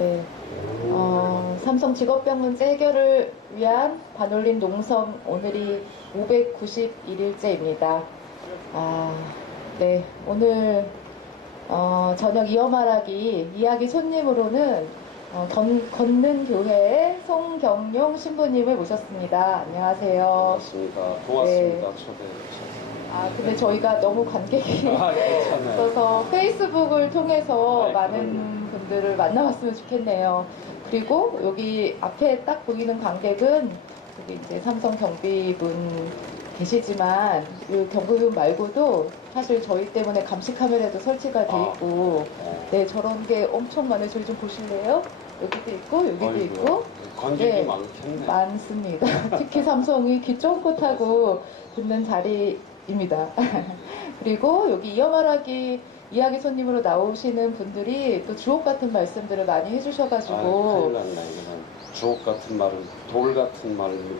네. 삼성 직업병 문제 해결을 위한 반올림 농성 오늘이 591일째입니다. 네. 오늘 저녁 이어말하기 이야기 손님으로는 걷는교회의 송경용 신부님을 모셨습니다. 안녕하세요. 반갑습니다. 고맙습니다. 네. 초대해 주셔서. 근데 저희가 너무 관객이 괜찮아요. 있어서 페이스북을 통해서 아이, 많은 분들을 만나봤으면 좋겠네요. 그리고 여기 앞에 딱 보이는 관객은 여기 이제 삼성 경비분 계시지만 이 경비분 말고도 사실 저희 때문에 감시 카메라도 설치가 돼 있고 네, 저런 게 엄청 많아요. 저희 좀 보실래요? 여기도 있고 여기도 어이구야. 있고 관객이 네, 많겠네. 많습니다. 특히 삼성이 귀 쫑긋 하고 듣는 자리입니다. 그리고 여기 이어말하기 이야기 손님으로 나오시는 분들이 또 주옥 같은 말씀들을 많이 해주셔가지고 큰일 났네. 이건 주옥 같은 말을, 돌 같은 말을 이렇게.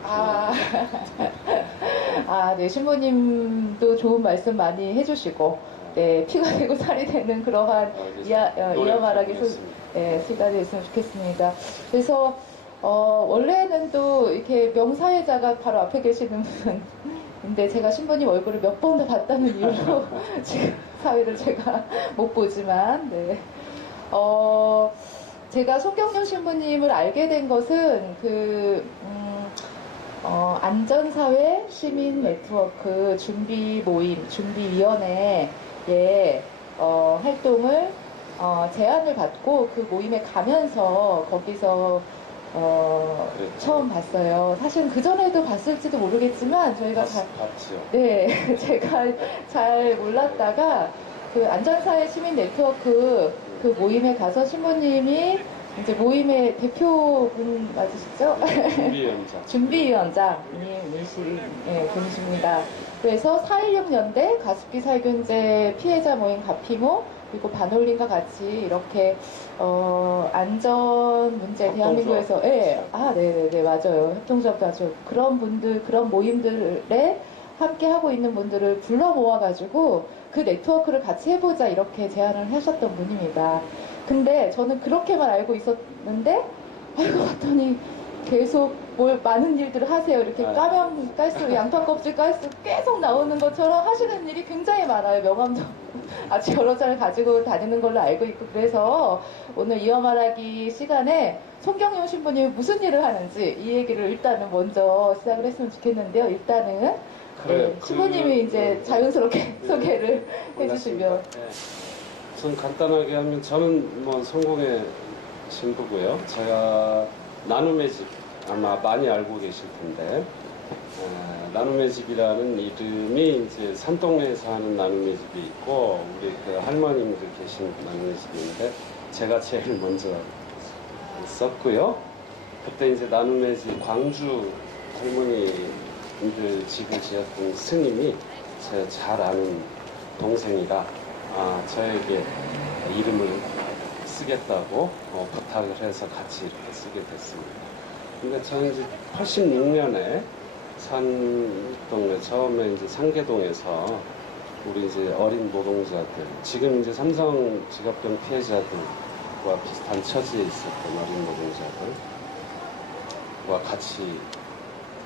네, 신부님도 좋은 말씀 많이 해주시고 네, 피가 되고 살이 되는 그러한 이어말하기 시간이 됐으면 좋겠습니다. 그래서 원래는 또 이렇게 명사회자가 바로 앞에 계시는 분인데 제가 신부님 얼굴을 몇 번 더 봤다는 이유로 지금 사회를 제가 못 보지만 네. 제가 송경용 신부님을 알게 된 것은 안전사회 시민 네트워크 준비 모임, 준비위원회의 활동을 제안을 받고 그 모임에 가면서 거기서 처음 봤어요. 사실은 그전에도 봤을지도 모르겠지만 저희가 봤죠. 네, 제가 잘 몰랐다가 그 안전사회 시민 네트워크 그 모임에 가서 신부님이 이제 모임의 대표분 맞으시죠? 준비위원장. 준비위원장님이신 분이십니다. 그래서 4.16연대 가습기 살균제 피해자 모임 가피모 그리고 반올림과 같이 이렇게 안전 문제 대한민국에서 네네네 맞아요. 협동조합도 아주 그런 분들 그런 모임들에 함께 하고 있는 분들을 불러 모아가지고 그 네트워크를 같이 해보자 이렇게 제안을 하셨던 분입니다. 근데 저는 그렇게만 알고 있었는데 알고 봤더니 계속 많은 일들을 하세요. 이렇게 까면 깔수록 양파 껍질 깔수록 계속 나오는 것처럼 하시는 일이 굉장히 많아요. 명함도 아주 여러 장을 가지고 다니는 걸로 알고 있고 그래서 오늘 이어말하기 시간에 송경용 신부님이 무슨 일을 하는지 이 얘기를 일단은 먼저 시작을 했으면 좋겠는데요. 일단은 신부님이 이제 자연스럽게 소개를 해주시면 우선 간단하게 하면 저는 뭐 성공의 신부고요. 제가 나눔의 집 아마 많이 알고 계실 텐데 나눔의 집이라는 이름이 이제 산동네에서 하는 나눔의 집이 있고 우리 그 할머님들 계신 나눔의 집인데 제가 제일 먼저 썼고요. 그때 이제 나눔의 집 광주 할머니들 집을 지었던 스님이 제가 잘 아는 동생이라 저에게 이름을 쓰겠다고 부탁을 해서 같이 이렇게 쓰게 됐습니다. 근데 저는 이제 86년에 산동네 처음에 이제 상계동에서 우리 이제 어린 노동자들 지금 이제 삼성 직업병 피해자들과 비슷한 처지에 있었던 어린 노동자들과 같이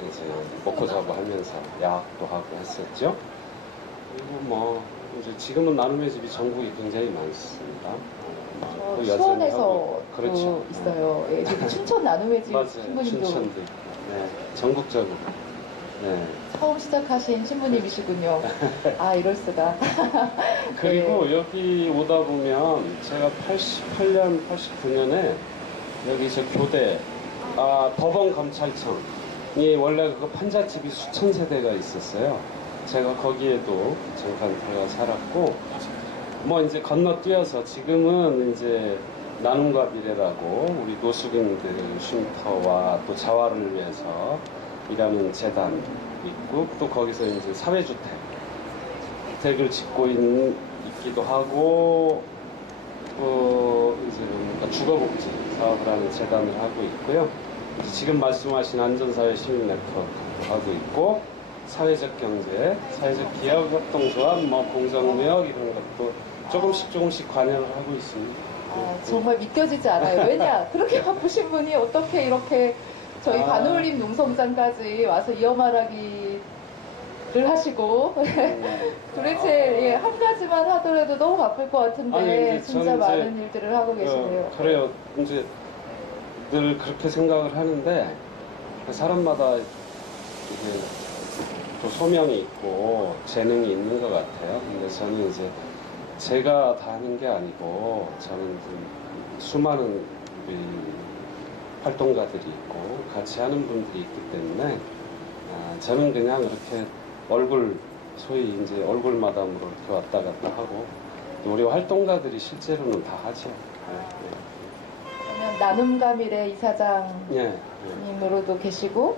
이제 먹고 자고 하면서 야학도 하고 했었죠. 그리고 뭐 이제 지금은 나눔의 집이 전국에 굉장히 많습니다. 수원에서 그렇죠. 있어요. 예, 지금 춘천 나눔의 집 신부님도 춘천도 있고, 전국적으로. 네. 처음 시작하신 신부님이시군요. 이럴 수가. 그리고 여기 오다 보면 제가 88년, 89년에 여기 저 교대, 법원검찰청이 원래 그 판잣집이 수천 세대가 있었어요. 제가 거기에도 잠깐 들어가 살았고, 뭐 이제 건너뛰어서 지금은 이제 나눔과 미래라고 우리 노숙인들 쉼터와 또 자활을 위해서 일하는 재단 있고 또 거기서 이제 사회주택을 짓고 있기도 하고 이제 그러니까 주거복지 사업을 하는 재단을 하고 있고요. 지금 말씀하신 안전사회 시민 네트워크 하고 있고 사회적 경제, 사회적 기업협동조합, 뭐 공정무역 이런 것도 조금씩 관여를 하고 있습니다. 정말 믿겨지지 않아요. 왜냐? 그렇게 바쁘신 분이 어떻게 이렇게 저희 반올림 농성장까지 와서 이어말하기를 하시고 도대체 예, 한 가지만 하더라도 너무 바쁠 것 같은데 아니, 진짜 저는 많은 일들을 하고 계시네요. 그래요. 이제 늘 그렇게 생각을 하는데 사람마다 이게 또 소명이 있고 재능이 있는 것 같아요. 근데 저는 이제 제가 다 하는 게 아니고 저는 수많은 우리 활동가들이 있고 같이 하는 분들이 있기 때문에 저는 그냥 이렇게 소위 이제 얼굴마담으로 이렇게 왔다 갔다 하고 또 우리 활동가들이 실제로는 다 하죠. 그러면 나눔가밀의 예. 이사장님으로도 계시고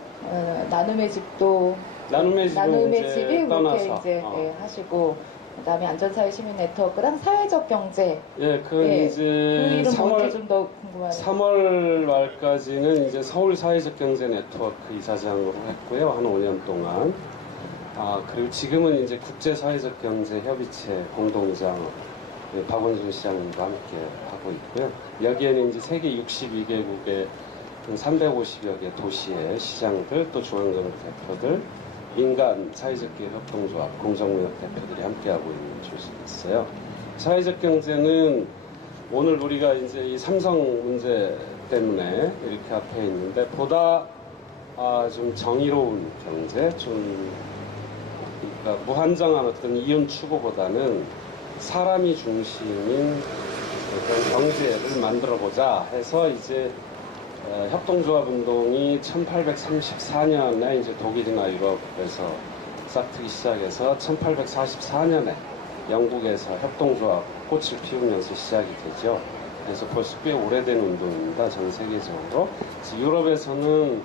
나눔의 집도 나눔의 집은 나눔의 이제 집이 그렇게 떠나서 이제 예, 하시고 그다음에 안전사회 시민 네트워크랑 사회적 경제 예, 그 예, 이제 그 일은 3월 뭔지 좀 더 궁금하네요. 3월 말까지는 이제 서울 사회적 경제 네트워크 이사장으로 했고요. 한 5년 동안. 그리고 지금은 이제 국제 사회적 경제 협의체 공동장 박원순 시장님과 함께 하고 있고요. 여기에는 이제 세계 62개국의 350여 개 도시의 시장들, 또 중앙정부 대표들, 민간 사회적 기업 협동조합, 공정무역 대표들이 함께하고 있는 조직이 있어요. 사회적 경제는 오늘 우리가 이제 이 삼성 문제 때문에 이렇게 앞에 있는데 보다 좀 정의로운 경제, 좀 그러니까 무한정한 어떤 이윤 추구보다는 사람이 중심인 그런 경제를 만들어보자 해서 이제 협동조합 운동이 1834년에 이제 독일이나 유럽에서 싹트기 시작해서 1844년에 영국에서 협동조합 꽃을 피우면서 시작이 되죠. 그래서 벌써 꽤 오래된 운동입니다. 전 세계적으로. 그래서 유럽에서는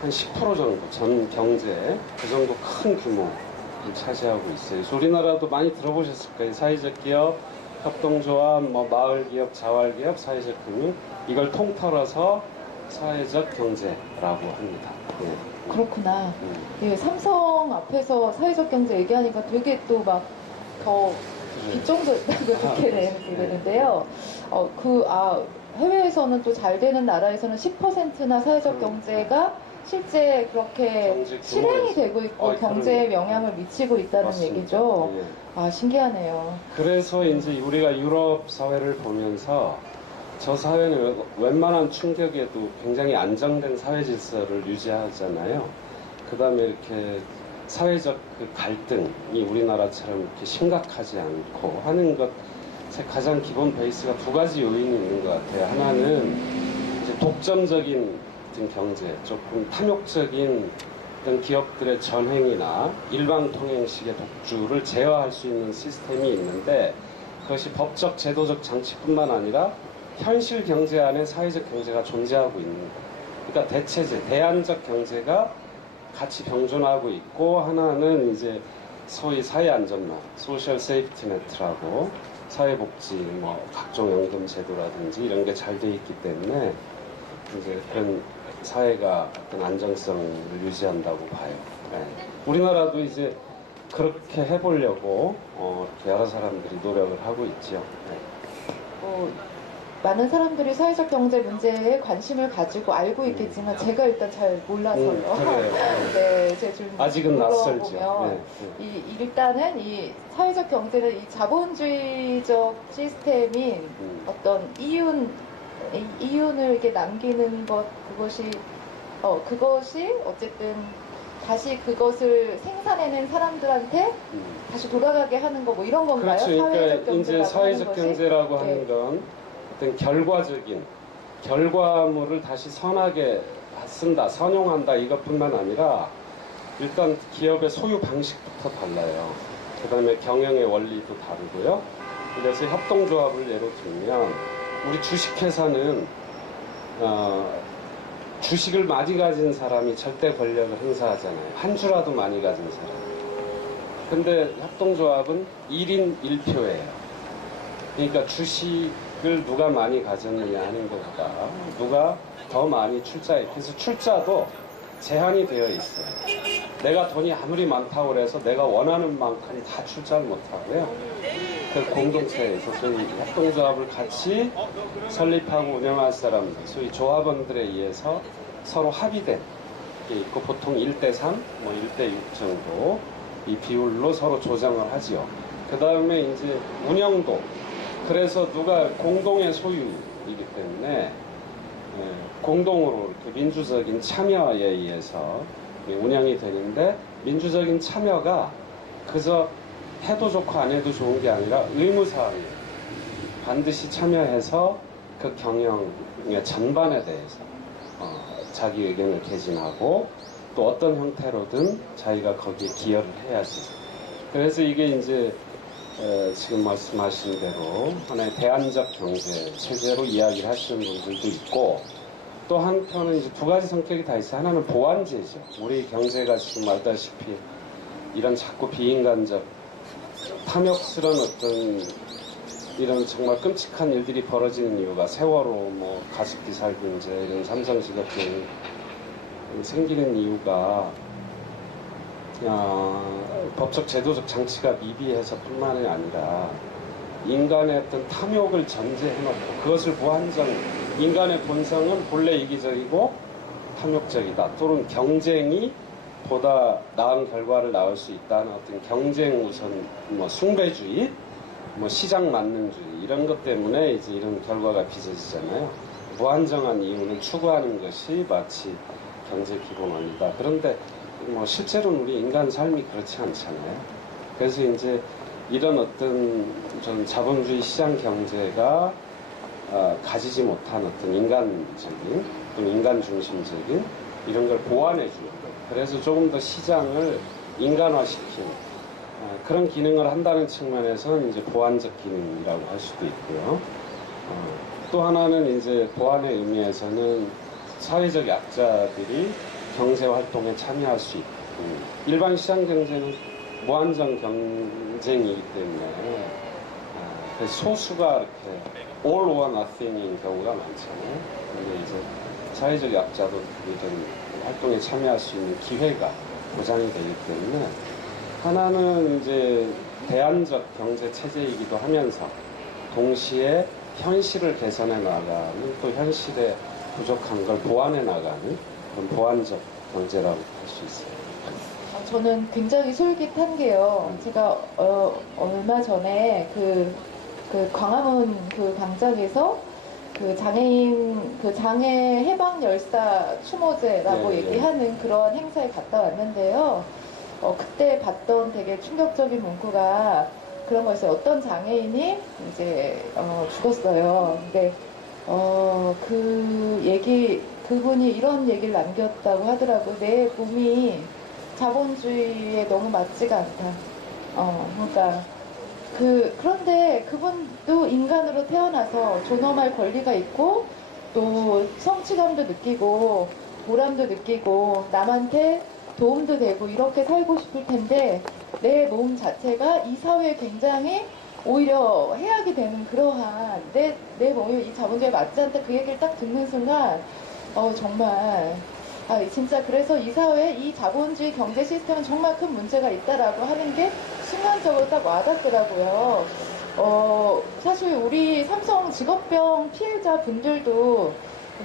한 10% 정도 전 경제 그 정도 큰 규모를 차지하고 있어요. 그래서 우리나라도 많이 들어보셨을 거예요. 사회적 기업, 협동조합, 뭐 마을 기업, 자활 기업, 사회적 금융 이걸 통틀어서 사회적 경제라고 합니다. 네. 그렇구나. 예, 삼성 앞에서 사회적 경제 얘기하니까 되게 또 막 더 빗정들다고 좋게 되는데요. 해외에서는 또 잘 되는 나라에서는 10%나 사회적 경제가 실제 그렇게 실행이 되고 있고 경제에 영향을 미치고 있다는 맞습니다. 얘기죠. 예. 신기하네요. 그래서 이제 우리가 유럽 사회를 보면서 저 사회는 웬만한 충격에도 굉장히 안정된 사회 질서를 유지하잖아요. 그 다음에 이렇게 사회적 그 갈등이 우리나라처럼 이렇게 심각하지 않고 하는 것, 제 가장 기본 베이스가 두 가지 요인이 있는 것 같아요. 하나는 이제 독점적인 어떤 경제, 조금 탐욕적인 어떤 기업들의 전횡이나 일방통행식의 독주를 제어할 수 있는 시스템이 있는데 그것이 법적, 제도적 장치뿐만 아니라 현실 경제 안에 사회적 경제가 존재하고 있는 거예요. 그러니까 대체제, 대안적 경제가 같이 병존하고 있고 하나는 이제 소위 사회안전망, 소셜 세이프티 네트라고 사회복지, 뭐 각종 연금 제도라든지 이런 게 잘 돼 있기 때문에 이제 그런 사회가 어떤 안정성을 유지한다고 봐요. 네. 우리나라도 이제 그렇게 해보려고 이렇게 여러 사람들이 노력을 하고 있죠. 네. 많은 사람들이 사회적 경제 문제에 관심을 가지고 알고 있겠지만 제가 일단 잘 몰라서요. 네, 제가 좀 아직은 낯설죠. 물어보면 일단은 이 사회적 경제는 이 자본주의적 시스템인 어떤 이윤을 이렇게 남기는 것 그것이 어쨌든 다시 그것을 생산해낸 사람들한테 다시 돌아가게 하는 거 뭐 이런 건가요? 그렇죠. 그러니까 이제 사회적 하는 경제라고 것이? 하는 건 어떤 결과적인 결과물을 다시 선하게 쓴다, 선용한다 이것뿐만 아니라 일단 기업의 소유 방식부터 달라요. 그 다음에 경영의 원리도 다르고요. 그래서 협동조합을 예로 들면 우리 주식회사는 주식을 많이 가진 사람이 절대 권력을 행사하잖아요. 한 주라도 많이 가진 사람. 근데 협동조합은 1인 1표예요. 그러니까 주식을 누가 많이 가졌느냐 하는 것보다 누가 더 많이 출자해. 그래서 출자도 제한이 되어 있어요. 내가 돈이 아무리 많다고 해서 내가 원하는 만큼 다 출자를 못하고요. 그 공동체에서 소위 협동조합을 같이 설립하고 운영할 사람들, 소위 조합원들에 의해서 서로 합의된 게 있고 보통 1대3, 뭐 1대6 정도 이 비율로 서로 조정을 하지요. 그 다음에 이제 운영도 그래서 누가 공동의 소유이기 때문에 공동으로 이렇게 민주적인 참여에 의해서 운영이 되는데 민주적인 참여가 그저 해도 좋고 안 해도 좋은 게 아니라 의무사항이에요. 반드시 참여해서 그 경영의 전반에 대해서 자기 의견을 개진하고 또 어떤 형태로든 자기가 거기에 기여를 해야지. 그래서 이게 이제 지금 말씀하신 대로 하나의 대안적 경제 체제로 이야기를 하시는 분들도 있고 또 한편은 이제 두 가지 성격이 다 있어요. 하나는 보완제죠. 우리 경제가 지금 알다시피 이런 자꾸 비인간적 탐욕스러운 어떤 이런 정말 끔찍한 일들이 벌어지는 이유가 세월호, 뭐 가습기 살균 문제, 이런 삼성직업 등 생기는 이유가 법적 제도적 장치가 미비해서 뿐만이 아니라 인간의 어떤 탐욕을 전제해놓고 그것을 무한정 인간의 본성은 본래 이기적이고 탐욕적이다 또는 경쟁이 보다 나은 결과를 낳을 수 있다는 어떤 경쟁 우선 뭐 숭배주의 뭐 시장 만능주의 이런 것 때문에 이제 이런 결과가 빚어지잖아요. 무한정한 이유는 추구하는 것이 마치 경제 기본 원리다. 그런데 뭐 실제로는 우리 인간 삶이 그렇지 않잖아요. 그래서 이제 이런 어떤 좀 자본주의 시장 경제가 가지지 못한 어떤 인간적인 또 인간 중심적인 이런 걸 보완해 주는 거예요. 그래서 조금 더 시장을 인간화시키는 그런 기능을 한다는 측면에서는 이제 보완적 기능이라고 할 수도 있고요. 또 하나는 이제 보완의 의미에서는 사회적 약자들이 경제 활동에 참여할 수 있고 일반 시장 경제는 무한정 경쟁이기 때문에 소수가 이렇게 all or nothing인 경우가 많잖아요. 근데 이제 사회적 약자도 이런 활동에 참여할 수 있는 기회가 보장이 되기 때문에 하나는 이제 대안적 경제 체제이기도 하면서 동시에 현실을 개선해 나가는 또 현실에 부족한 걸 보완해 나가는 그런 보완적 경제라고 할 수 있어요. 저는 굉장히 솔깃한 게요. 제가 얼마 전에 그 광화문 그 광장에서 그 장애인 그 장애 해방 열사 추모제라고 네, 얘기하는 그런 행사에 갔다 왔는데요. 그때 봤던 되게 충격적인 문구가 그런 거였어요. 어떤 장애인이 이제 죽었어요. 근데 그분이 이런 얘기를 남겼다고 하더라고요. 내 몸이 자본주의에 너무 맞지가 않다. 그러니까 그런데 그분도 인간으로 태어나서 존엄할 권리가 있고 또 성취감도 느끼고 보람도 느끼고 남한테 도움도 되고 이렇게 살고 싶을 텐데 내 몸 자체가 이 사회에 굉장히 오히려 해악이 되는 그러한 내 몸이 이 자본주의에 맞지 않다 그 얘기를 딱 듣는 순간 정말 진짜 그래서 이 사회에 이 자본주의 경제 시스템은 정말 큰 문제가 있다라고 하는 게 순간적으로 딱 와닿더라고요. 사실 우리 삼성 직업병 피해자 분들도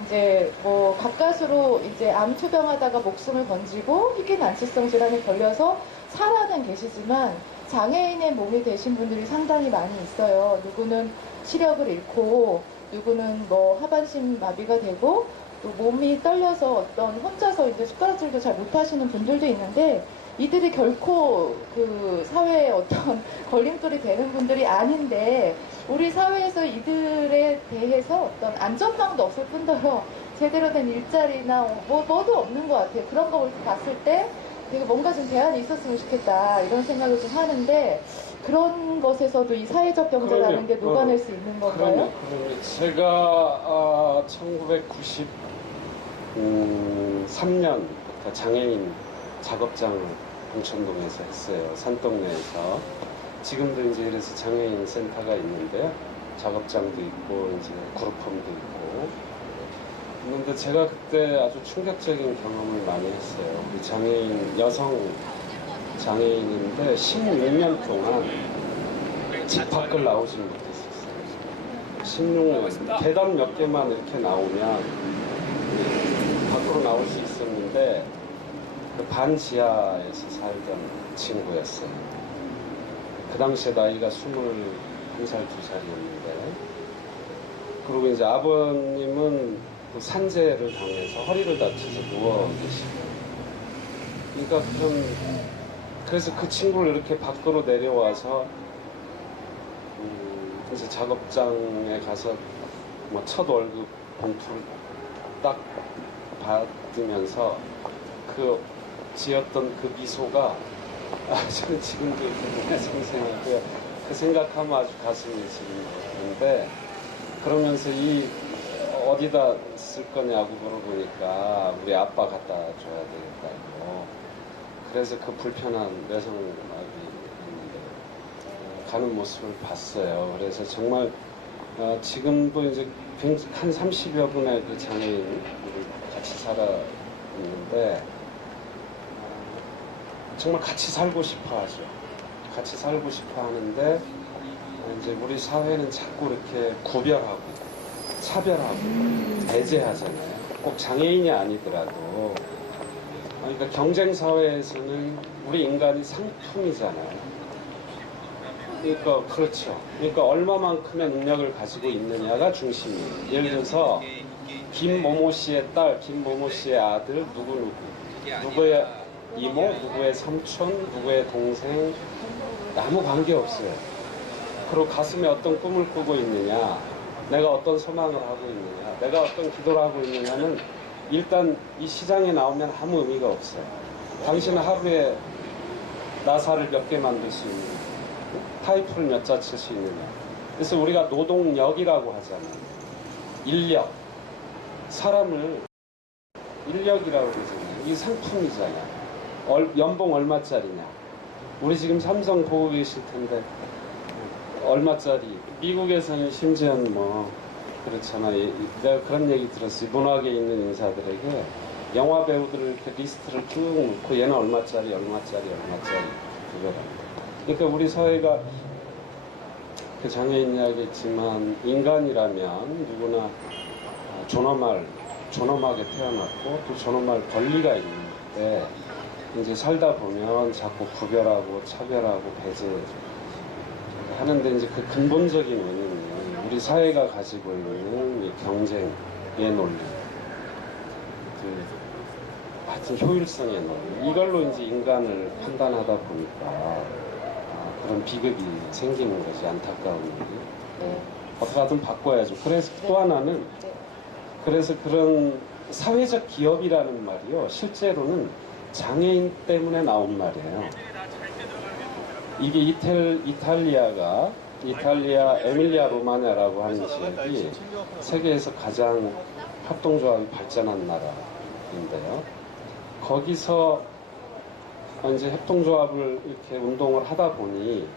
이제 뭐 가까스로 이제 암 투병하다가 목숨을 건지고 희귀난치성 질환에 걸려서 살아는 계시지만 장애인의 몸이 되신 분들이 상당히 많이 있어요. 누구는 시력을 잃고 누구는 뭐 하반신 마비가 되고 또 몸이 떨려서 어떤 혼자서 이제 숟가락질도 잘 못하시는 분들도 있는데 이들이 결코 그 사회에 어떤 걸림돌이 되는 분들이 아닌데 우리 사회에서 이들에 대해서 어떤 안전망도 없을 뿐더러 제대로 된 일자리나 뭐도 없는 것 같아요. 그런 거 봤을 때 되게 뭔가 좀 대안이 있었으면 좋겠다 이런 생각을 좀 하는데 그런 것에서도 이 사회적 경제라는 게 녹아낼 수 있는 건가요? 그러면 제가 1993년부터 장애인 작업장을 봉천동에서 했어요. 산동네에서. 지금도 이제 그래서 장애인 센터가 있는데요. 작업장도 있고 이제 그룹홈도 있고. 그런데 제가 그때 아주 충격적인 경험을 많이 했어요. 우리 장애인 여성 장애인인데 16년 동안 집 밖을 나오지 못했었어요. 16년 계단 몇 개만 이렇게 나오면 밖으로 나올 수 있었는데 그 반지하에서 살던 친구였어요. 그 당시에 나이가 21살, 2살이었는데 그리고 이제 아버님은 그 산재를 당해서 허리를 다쳐서 누워 계시고 그러니까 그래서 그 친구를 이렇게 밖으로 내려와서 이제 작업장에 가서 뭐 첫 월급 봉투를 딱 받으면서 그 지었던 그 미소가 저는 지금도 이렇게 생생하고요. 그 생각하면 아주 가슴이 지는데 그러면서 이 어디다 쓸 거냐고 물어보니까 우리 아빠 갖다 줘야 되겠다고. 그래서 그 불편한 내성마비 가는 모습을 봤어요. 그래서 정말 지금도 이제 한 30여 분의 그 장애인을 같이 살아 있는데 정말 같이 살고 싶어 하죠. 같이 살고 싶어 하는데 이제 우리 사회는 자꾸 이렇게 구별하고 차별하고 배제하잖아요. 꼭 장애인이 아니더라도. 그러니까 경쟁 사회에서는 우리 인간이 상품이잖아요. 그러니까 그렇죠. 그러니까 얼마만큼의 능력을 가지고 있느냐가 중심이에요. 예를 들어서 김모모 씨의 딸, 김모모 씨의 아들 누구 누구의 이모, 누구의 삼촌, 누구의 동생 아무 관계 없어요. 그리고 가슴에 어떤 꿈을 꾸고 있느냐, 내가 어떤 소망을 하고 있느냐, 내가 어떤 기도를 하고 있느냐는 일단 이 시장에 나오면 아무 의미가 없어요. 당신은 하루에 나사를 몇 개 만들 수 있느냐, 파이프를 몇 자 칠 수 있느냐. 그래서 우리가 노동력이라고 하잖아요. 인력, 사람을 인력이라고 그러잖아요. 이게 상품이잖아요. 연봉 얼마짜리냐. 우리 지금 삼성 보고 계실 텐데 얼마짜리. 미국에서는 심지어 뭐 그렇잖아요. 내가 그런 얘기 들었어요. 문학에 있는 인사들에게 영화 배우들을 이렇게 리스트를 쭉 놓고 얘는 얼마짜리 그거랍니다. 그러니까 우리 사회가 그 장애인 이야기했지만 인간이라면 누구나 존엄하게 태어났고 또 존엄할 권리가 있는데 이제 살다 보면 자꾸 구별하고 차별하고 배제하는데 이제 그 근본적인 원인은 우리 사회가 가지고 있는 이 경쟁의 논리, 하여튼 효율성의 논리, 이걸로 이제 인간을 판단하다 보니까 그런 비극이 생기는 거지. 안타까운 일이. 네. 어떻게 하든 바꿔야죠. 그래서 또 하나는 그래서 그런 사회적 기업이라는 말이요, 실제로는 장애인 때문에 나온 말이에요. 이게 이탈리아 에밀리아 로마냐라고 하는 지역이 세계에서 가장 합동조합이 발전한 나라인데요. 거기서 이제 협동조합을 이렇게 운동을 하다 보니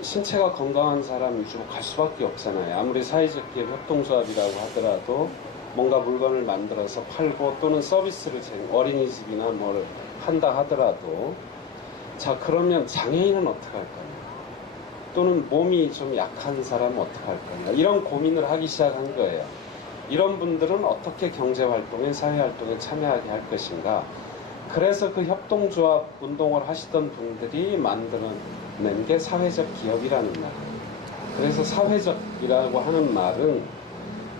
신체가 건강한 사람 위주로 갈 수밖에 없잖아요. 아무리 사회적 기업 협동조합이라고 하더라도 뭔가 물건을 만들어서 팔고 또는 서비스를 어린이집이나 뭘 한다 하더라도 자, 그러면 장애인은 어떻게 할 거냐, 또는 몸이 좀 약한 사람은 어떻게 할 거냐, 이런 고민을 하기 시작한 거예요. 이런 분들은 어떻게 경제활동에 사회활동에 참여하게 할 것인가. 그래서 그 협동조합 운동을 하시던 분들이 만들어낸 게 사회적 기업이라는 말이에요. 그래서 사회적이라고 하는 말은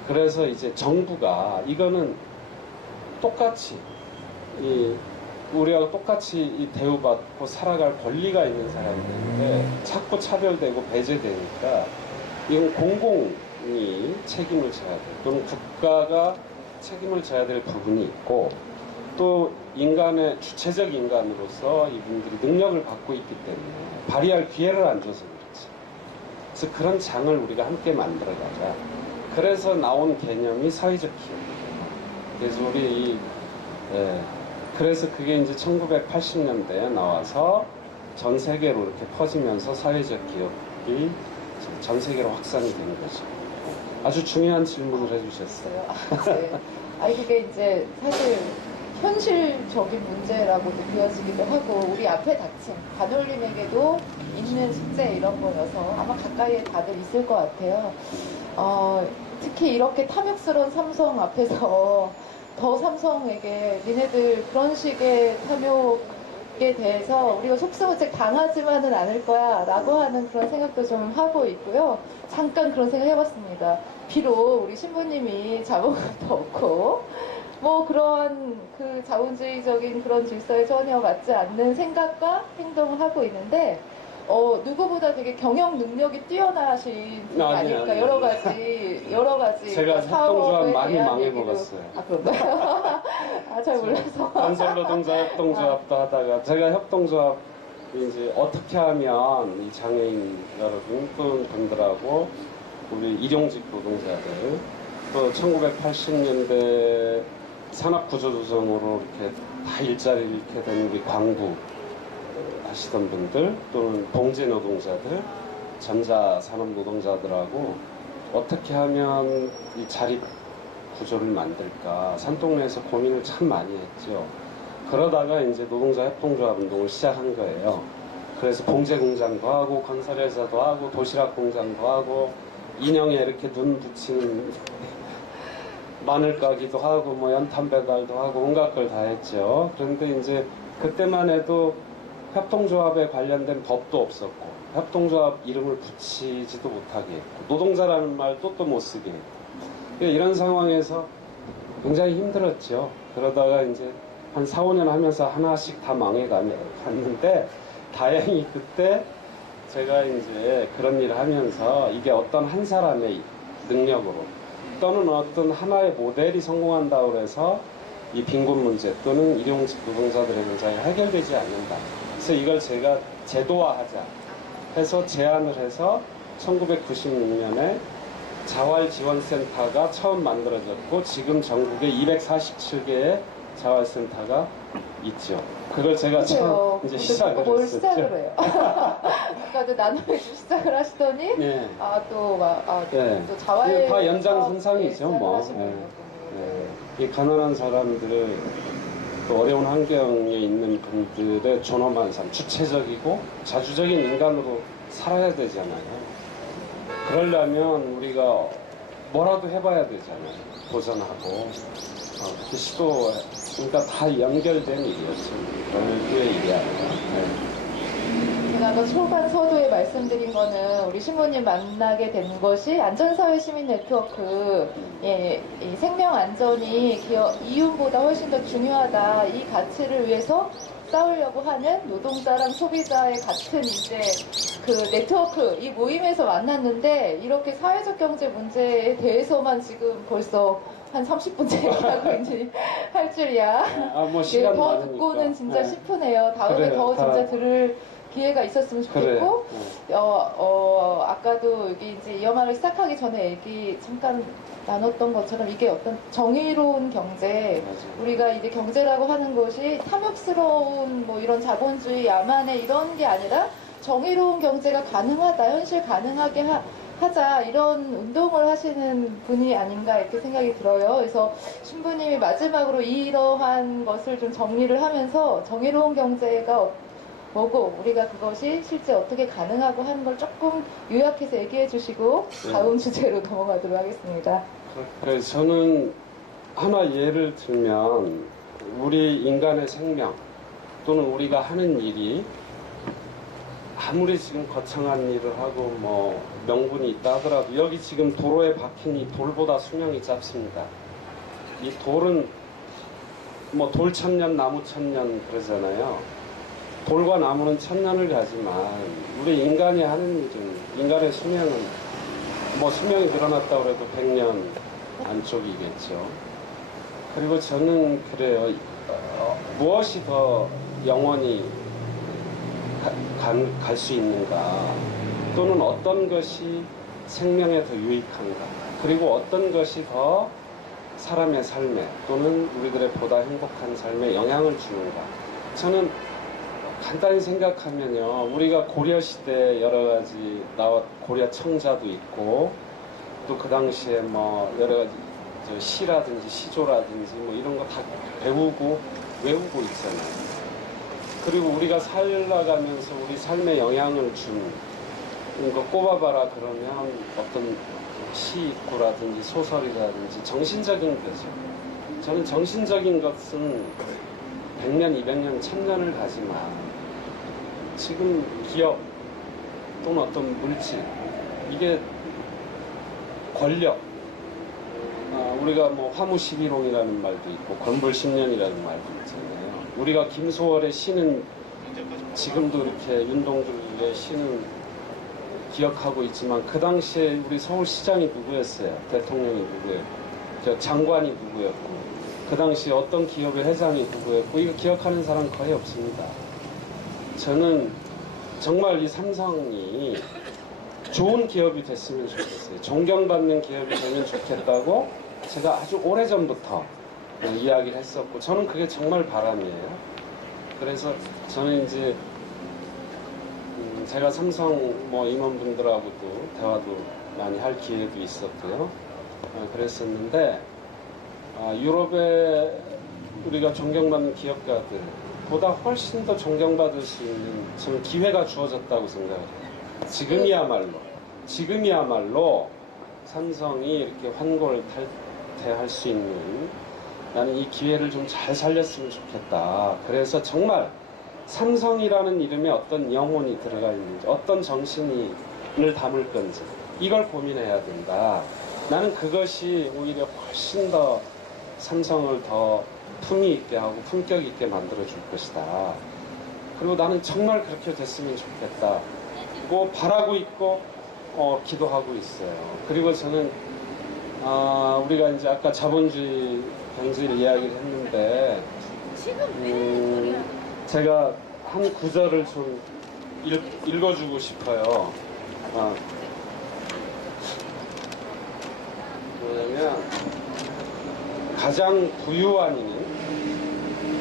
그래서 이제 정부가 이거는 똑같이 우리하고 똑같이 대우받고 살아갈 권리가 있는 사람들인데 자꾸 차별되고 배제되니까 이건 공공이 책임을 져야 돼. 또는 국가가 책임을 져야 될 부분이 있고 또 인간의 주체적 인간으로서 이분들이 능력을 갖고 있기 때문에 발휘할 기회를 안 줘서 그렇지. 그래서 그런 장을 우리가 함께 만들어가자. 그래서 나온 개념이 사회적 기업이에요. 그래서 그래서 그게 이제 1980년대에 나와서 전 세계로 이렇게 퍼지면서 사회적 기업이 전 세계로 확산이 되는 거죠. 아주 중요한 질문을 해주셨어요. 네. 아니 그게 이제 사실 현실적인 문제라고 느껴지기도 하고 우리 앞에 닥친 반올림에게도 있는 숙제 이런 거여서 아마 가까이에 다들 있을 것 같아요. 특히 이렇게 탐욕스러운 삼성 앞에서 더 삼성에게 니네들 그런 식의 탐욕에 대해서 우리가 속수무책 당하지만은 않을 거야 라고 하는 그런 생각도 좀 하고 있고요. 잠깐 그런 생각 해봤습니다. 비록 우리 신부님이 자본금도 없고 뭐 그런 그 자본주의적인 그런 질서에 전혀 맞지 않는 생각과 행동을 하고 있는데 누구보다 되게 경영 능력이 뛰어나신 분이 아닐까. 여러 가지 제가 협동조합 많이 대한 망해먹었어요. 아 그런가요? 아 잘 몰라서. 건설노동자 협동조합도 하다가 제가 협동조합 이제 어떻게 하면 이 장애인 여러분 또 분들하고 우리 일용직 노동자들 또 1980년대 산업구조조정으로 이렇게 다 일자리를 잃게 된 우리 광부 하시던 분들 또는 봉제 노동자들, 전자산업 노동자들하고 어떻게 하면 이 자립 구조를 만들까 산동네에서 고민을 참 많이 했죠. 그러다가 이제 노동자 협동조합 운동을 시작한 거예요. 그래서 봉제 공장도 하고 건설회사도 하고 도시락 공장도 하고 인형에 이렇게 눈 붙이는 마늘 까기도 하고 뭐 연탄 배달도 하고 온갖 걸 다 했죠. 그런데 이제 그때만 해도 협동조합에 관련된 법도 없었고 협동조합 이름을 붙이지도 못하게 했고 노동자라는 말도 또 못 쓰게 했고 이런 상황에서 굉장히 힘들었죠. 그러다가 이제 한 4, 5년 하면서 하나씩 다 망해갔는데 다행히 그때 제가 이제 그런 일을 하면서 이게 어떤 한 사람의 능력으로 또는 어떤 하나의 모델이 성공한다고 해서 이 빈곤 문제 또는 일용직 노동자들의 문제가 해결되지 않는다. 그래서 이걸 제가 제도화하자 해서 제안을 해서 1996년에 자활지원센터가 처음 만들어졌고 지금 전국에 247개의 자활센터가 있죠. 그걸 제가 처음 이제 시작을 뭘 했었죠. 시작을 해요? 그러니까 나눠주기 시작을 하시더니 네. 네. 또 자활 이게 다 연장선상이죠, 뭐. 이 가난한 사람들을 또 어려운 환경에 있는 분들의 존엄한 삶, 주체적이고 자주적인 인간으로 살아야 되잖아요. 그러려면 우리가 뭐라도 해봐야 되잖아요. 도전하고. 그렇게 그러니까 다 연결된 일이었죠. 별도의 일이 아니라. 네. 제가 아까 초반 서두에 말씀드린 거는 우리 신부님 만나게 된 것이 안전사회 시민 네트워크, 이 생명 안전이 이윤보다 훨씬 더 중요하다. 이 가치를 위해서 싸우려고 하는 노동자랑 소비자의 같은 이제 그 네트워크, 이 모임에서 만났는데 이렇게 사회적 경제 문제에 대해서만 지금 벌써 한 30분째 얘기하고 이제 할 줄이야. 뭐 시간 더 많으니까. 듣고는 진짜 네. 싶으네요. 다음에 그래, 더 다. 진짜 들을 기회가 있었으면 좋겠고, 그래. 아까도 여기 이제 이 영화를 시작하기 전에 얘기 잠깐 나눴던 것처럼 이게 어떤 정의로운 경제, 맞아요. 우리가 이제 경제라고 하는 것이 탐욕스러운 뭐 이런 자본주의 야만의 이런 게 아니라 정의로운 경제가 가능하다, 현실 가능하게 하자 이런 운동을 하시는 분이 아닌가 이렇게 생각이 들어요. 그래서 신부님이 마지막으로 이러한 것을 좀 정리를 하면서 정의로운 경제가 뭐고 우리가 그것이 실제 어떻게 가능하고 하는 걸 조금 요약해서 얘기해 주시고 다음 주제로 넘어가도록 하겠습니다. 그래서 저는 하나 예를 들면 우리 인간의 생명 또는 우리가 하는 일이 아무리 지금 거창한 일을 하고 뭐 명분이 있다 하더라도 여기 지금 도로에 박힌 이 돌보다 수명이 짧습니다. 이 돌은 뭐 돌 천년 나무 천년 그러잖아요. 돌과 나무는 천년을 가지만 우리 인간이 하는 일은 인간의 수명은 뭐 수명이 늘어났다고 해도 100년 안쪽이겠죠. 그리고 저는 그래요. 무엇이 더 영원히 갈 수 있는가 또는 어떤 것이 생명에 더 유익한가 그리고 어떤 것이 더 사람의 삶에 또는 우리들의 보다 행복한 삶에 영향을 주는가. 저는 간단히 생각하면요, 우리가 고려시대 여러 가지 고려 청자도 있고 또 그 당시에 뭐 여러 가지 저 시라든지 시조라든지 뭐 이런 거 다 배우고 외우고 있잖아요. 그리고 우리가 살아가면서 우리 삶에 영향을 준 거 꼽아봐라 그러면 어떤 시구라든지 소설이라든지 정신적인 거죠. 저는 정신적인 것은 100년, 200년, 1000년을 가지만 지금 기업 또는 어떤 물질, 이게 권력, 우리가 뭐 화무 11홍이라는 말도 있고 건불10년이라는 말도 있잖아요. 우리가 김소월의 시는 지금도 이렇게 윤동주의 시는 기억하고 있지만 그 당시에 우리 서울시장이 누구였어요? 대통령이 누구였고 장관이 누구였고 그 당시에 어떤 기업의 회장이 누구였고 이거 기억하는 사람 거의 없습니다. 저는 정말 이 삼성이 좋은 기업이 됐으면 좋겠어요. 존경받는 기업이 되면 좋겠다고 제가 아주 오래전부터 이야기를 했었고 저는 그게 정말 바람이에요. 그래서 저는 이제 제가 삼성 뭐 임원분들하고도 대화도 많이 할 기회도 있었고요. 그랬었는데 유럽의 우리가 존경받는 기업가들보다 훨씬 더 존경받을 수 있는 저는 기회가 주어졌다고 생각해요. 지금이야말로 삼성이 이렇게 환골탈태할 수 있는 나는 이 기회를 좀 잘 살렸으면 좋겠다. 그래서 정말 삼성이라는 이름에 어떤 영혼이 들어가 있는지 어떤 정신을 담을 건지 이걸 고민해야 된다. 나는 그것이 오히려 훨씬 더 삼성을 더 품위 있게 하고 품격 있게 만들어줄 것이다. 그리고 나는 정말 그렇게 됐으면 좋겠다. 고 바라고 있고 기도하고 있어요. 그리고 저는 우리가 이제 아까 자본주의 경제를 이야기를 했는데 제가 한 구절을 좀 읽어주고 싶어요. 뭐냐면 가장 부유한 이는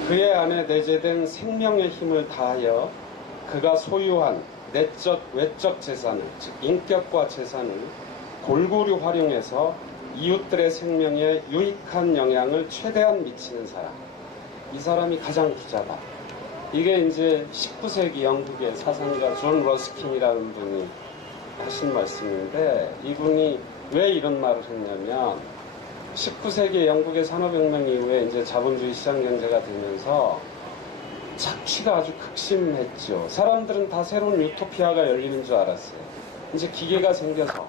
그의 안에 내재된 생명의 힘을 다하여 그가 소유한 내적, 외적 재산을, 즉 인격과 재산을 골고루 활용해서 이웃들의 생명에 유익한 영향을 최대한 미치는 사람. 이 사람이 가장 부자다. 이게 이제 19세기 영국의 사상가 존 러스킨이라는 분이 하신 말씀인데 이분이 왜 이런 말을 했냐면 19세기 영국의 산업혁명 이후에 이제 자본주의 시장 경제가 되면서 착취가 아주 극심했죠. 사람들은 다 새로운 유토피아가 열리는 줄 알았어요. 이제 기계가 생겨서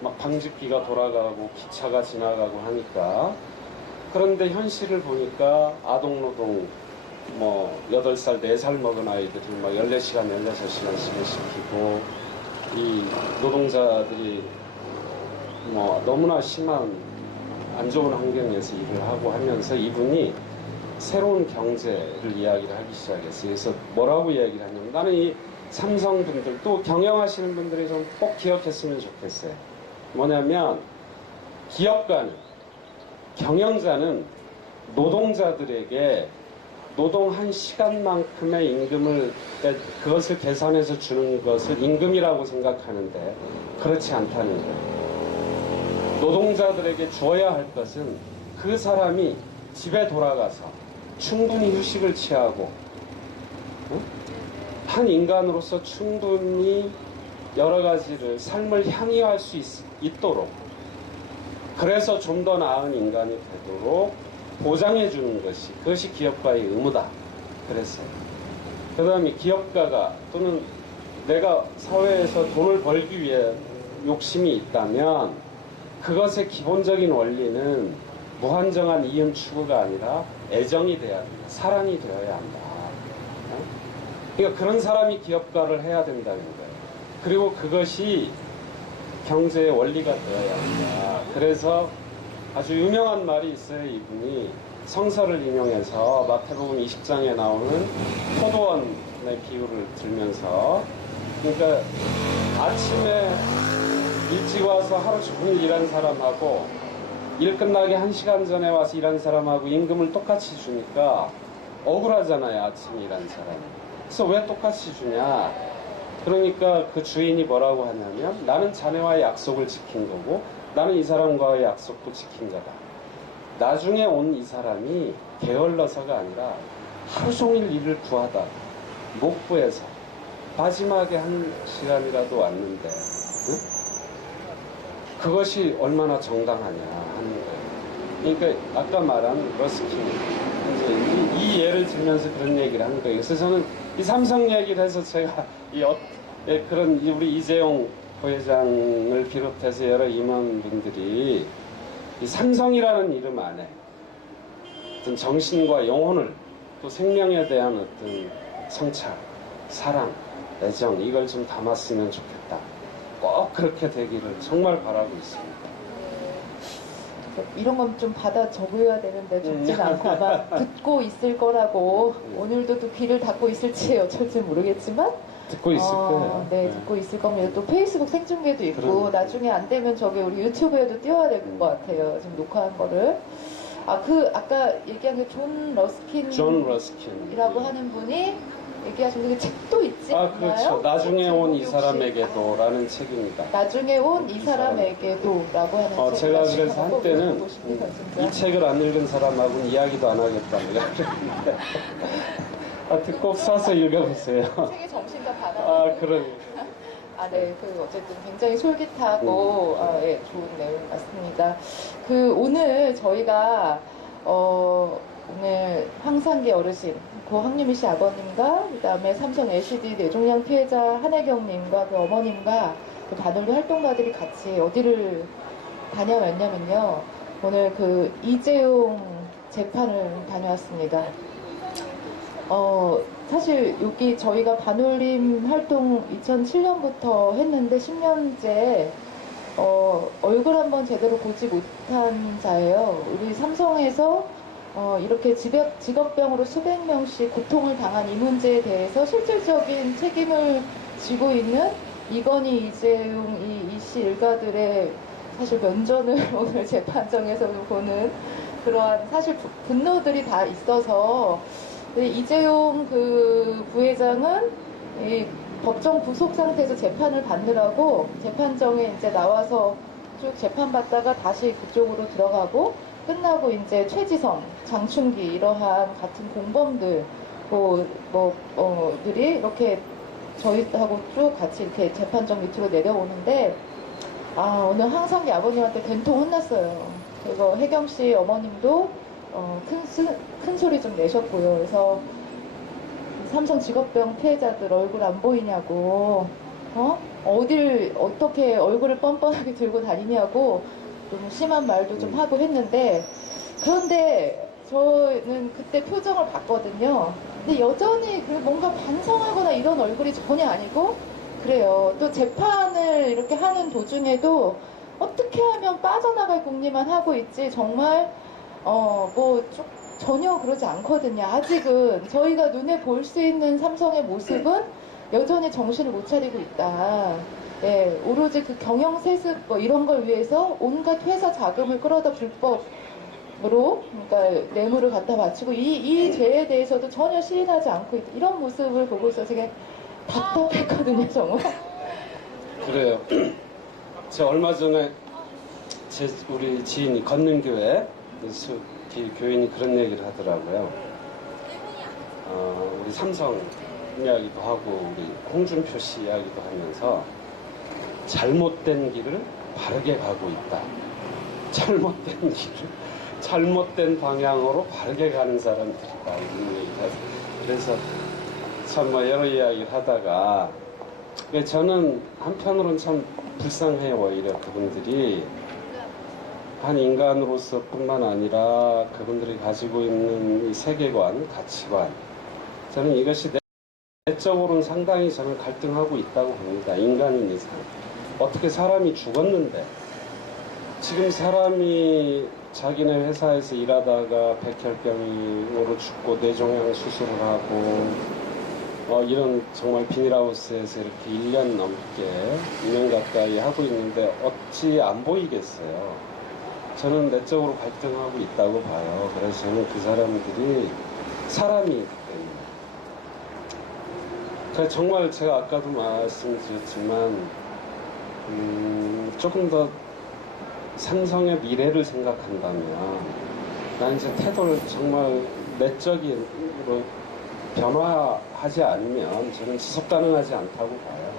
막 방직기가 돌아가고 기차가 지나가고 하니까 그런데 현실을 보니까 아동노동 뭐 8살, 4살 먹은 아이들이 막 14시간, 16시간씩을 시키고 이 노동자들이 뭐 너무나 심한 안 좋은 환경에서 일을 하고 하면서 이분이 새로운 경제를 이야기를 하기 시작했어요. 그래서 뭐라고 이야기를 하냐면 나는 이 삼성분들 또 경영하시는 분들이 좀 꼭 기억했으면 좋겠어요. 뭐냐면 기업가는 경영자는 노동자들에게 노동한 시간만큼의 임금을 그것을 계산해서 주는 것을 임금이라고 생각하는데 그렇지 않다는 거예요. 노동자들에게 주어야 할 것은 그 사람이 집에 돌아가서 충분히 휴식을 취하고 한 인간으로서 충분히 여러 가지를 삶을 향유할 수 있도록 그래서 좀 더 나은 인간이 되도록 보장해 주는 것이 그것이 기업가의 의무다. 그랬어요. 그 다음에 기업가가 또는 내가 사회에서 돈을 벌기 위해 욕심이 있다면 그것의 기본적인 원리는 무한정한 이윤 추구가 아니라 애정이 돼야 한다. 사랑이 되어야 한다. 그러니까 그런 사람이 기업가를 해야 된다는 거예요. 그리고 그것이 경제의 원리가 되어야 한다. 그래서 아주 유명한 말이 있어요. 이분이 성서를 인용해서 마태복음 20장에 나오는 포도원의 비유를 들면서 그러니까 아침에 일찍 와서 하루 종일 일한 사람하고 일 끝나기 1시간 전에 와서 일한 사람하고 임금을 똑같이 주니까 억울하잖아요. 아침에 일한 사람이. 그래서 왜 똑같이 주냐. 그러니까 그 주인이 뭐라고 하냐면 나는 자네와의 약속을 지킨 거고 나는 이 사람과의 약속도 지킨 자다. 나중에 온 이 사람이 게을러서가 아니라 하루 종일 일을 구하다 못 구해서 마지막에 한 시간이라도 왔는데 응? 그것이 얼마나 정당하냐 하는 거예요. 그러니까 아까 말한 러스킨 이제 이 예를 들면서 그런 얘기를 하는 거예요. 그래서 저는 이 삼성 얘기를 해서 제가 그런 우리 이재용 부회장을 비롯해서 여러 임원분들이 이 삼성이라는 이름 안에 어떤 정신과 영혼을 또 생명에 대한 어떤 성찰, 사랑, 애정 이걸 좀 담았으면 좋겠다. 꼭 그렇게 되기를 정말 바라고 있습니다. 이런 건 좀 받아 적어야 되는데 적진 않고 아마 듣고 있을 거라고 오늘도 또 귀를 닫고 있을지 어쩔지 모르겠지만 듣고 있을 거예요. 네, 듣고 있을 겁니다. 또 페이스북 생중계도 있고 그럼. 나중에 안 되면 저기 우리 유튜브에도 띄워야 될 것 같아요. 지금 녹화한 거를. 아까 얘기한 게 존 러스킨이라고 하는 분이 얘기하신 그 책도 있지 않나요? 그렇죠. 나중에 온 이 혹시? 사람에게도라는 책입니다. 나중에 온 이 사람에게도라고 하는 책. 제가 그래서 한때는 진짜. 이 책을 안 읽은 사람하고는 이야기도 안 하겠답니다. 하여튼 꼭 사서 읽어보세요. 책의 정신과 반응. 그러니. 네, 어쨌든 굉장히 솔깃하고, 예, 좋은 내용 같습니다. 오늘 저희가, 오늘 황상기 어르신, 고항유미 씨 아버님과, 그 다음에 삼성 LCD 뇌종양 피해자 한혜경님과 그 어머님과 그 반올림 활동가들이 같이 어디를 다녀왔냐면요. 오늘 이재용 재판을 다녀왔습니다. 사실 여기 저희가 반올림 활동 2007년부터 했는데 10년째 얼굴 한번 제대로 보지 못한 자예요. 우리 삼성에서 이렇게 직업병으로 수백 명씩 고통을 당한 이 문제에 대해서 실질적인 책임을 지고 있는 이건희, 이재용, 이씨 일가들의 사실 면전을 오늘 재판정에서 보는 그러한 사실 분노들이 다 있어서 이재용 부회장은 이 법정 구속 상태에서 재판을 받느라고 재판정에 이제 나와서 쭉 재판받다가 다시 그쪽으로 들어가고 끝나고 이제 최지성, 장충기 이러한 같은 공범들 들이 이렇게 저희하고 쭉 같이 이렇게 재판정 밑으로 내려오는데 오늘 황상기 아버님한테 된통 혼났어요. 그리고 혜경 씨 어머님도 큰 소리 좀 내셨고요. 그래서 삼성 직업병 피해자들 얼굴 안 보이냐고, 어떻게 얼굴을 뻔뻔하게 들고 다니냐고 좀 심한 말도 좀 하고 했는데, 그런데 저는 그때 표정을 봤거든요. 근데 여전히 뭔가 반성하거나 이런 얼굴이 전혀 아니고, 그래요. 또 재판을 이렇게 하는 도중에도 어떻게 하면 빠져나갈 궁리만 하고 있지, 정말 전혀 그러지 않거든요. 아직은 저희가 눈에 볼 수 있는 삼성의 모습은 여전히 정신을 못 차리고 있다. 예, 오로지 경영 세습 이런 걸 위해서 온갖 회사 자금을 끌어다 불법으로 그러니까 뇌물을 갖다 바치고 이 죄에 대해서도 전혀 시인하지 않고 있다. 이런 모습을 보고서 되게 답답했거든요, 정말. 그래요. 저 얼마 전에 우리 지인이 걷는교회 교인이 그런 얘기를 하더라고요. 우리 삼성 이야기도 하고 우리 홍준표 씨 이야기도 하면서 잘못된 길을 바르게 가고 있다. 잘못된 길을 잘못된 방향으로 바르게 가는 사람들이다. 이런 얘기를 하죠. 그래서 참 여러 이야기를 하다가 저는 한편으로는 참 불쌍해요. 오히려 그분들이 한 인간으로서 뿐만 아니라 그분들이 가지고 있는 이 세계관, 가치관 저는 이것이 내적으로는 상당히 저는 갈등하고 있다고 봅니다. 인간인 이상 어떻게 사람이 죽었는데 지금 사람이 자기네 회사에서 일하다가 백혈병으로 죽고 뇌종양 수술을 하고 이런 정말 비닐하우스에서 이렇게 1년 넘게 2년 가까이 하고 있는데 어찌 안 보이겠어요. 저는 내적으로 갈등하고 있다고 봐요. 그래서 저는 그 사람들이 사람이기 때문에. 정말 제가 아까도 말씀드렸지만, 조금 더 삼성의 미래를 생각한다면, 난 이제 태도를 정말 내적으로 변화하지 않으면 저는 지속 가능하지 않다고 봐요.